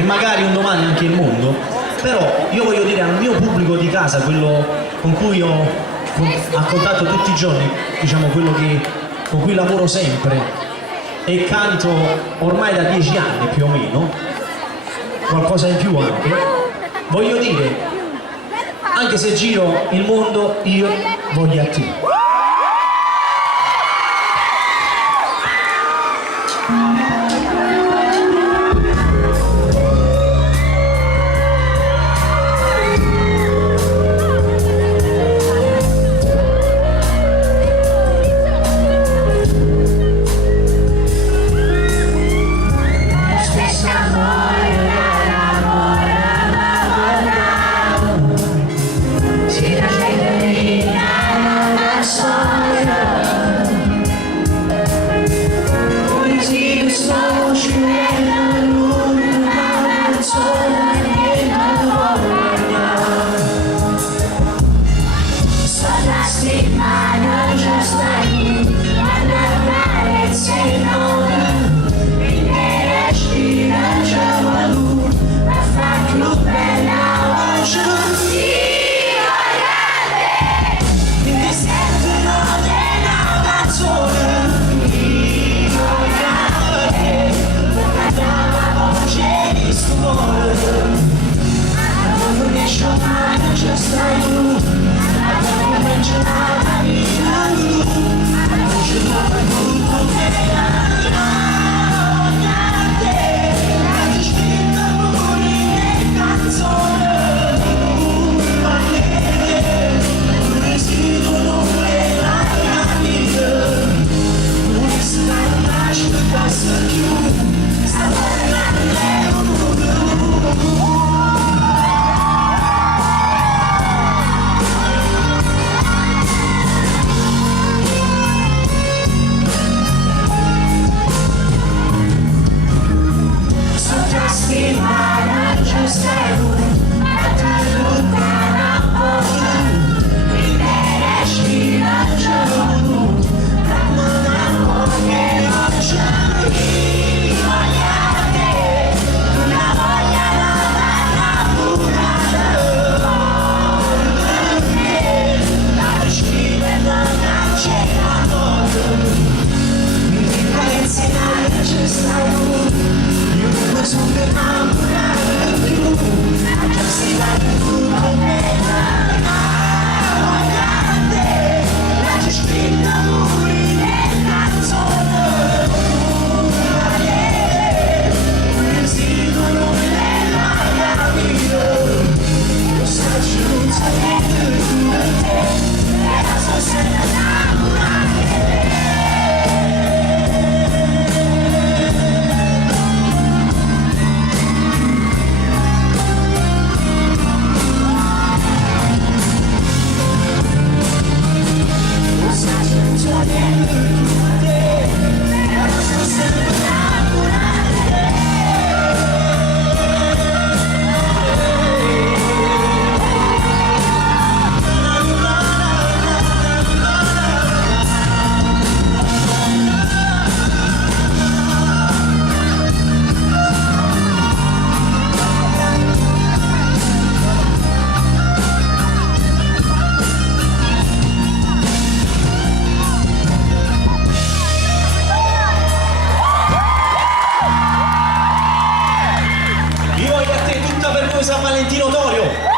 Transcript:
e magari un domani anche il mondo, però io voglio dire al mio pubblico di casa, quello con cui ho a contatto tutti i giorni, diciamo quello con cui lavoro sempre e canto ormai da 10 anni più o meno, qualcosa in più anche, voglio dire, anche se giro il mondo, io voglio a te. San Valentino Torio.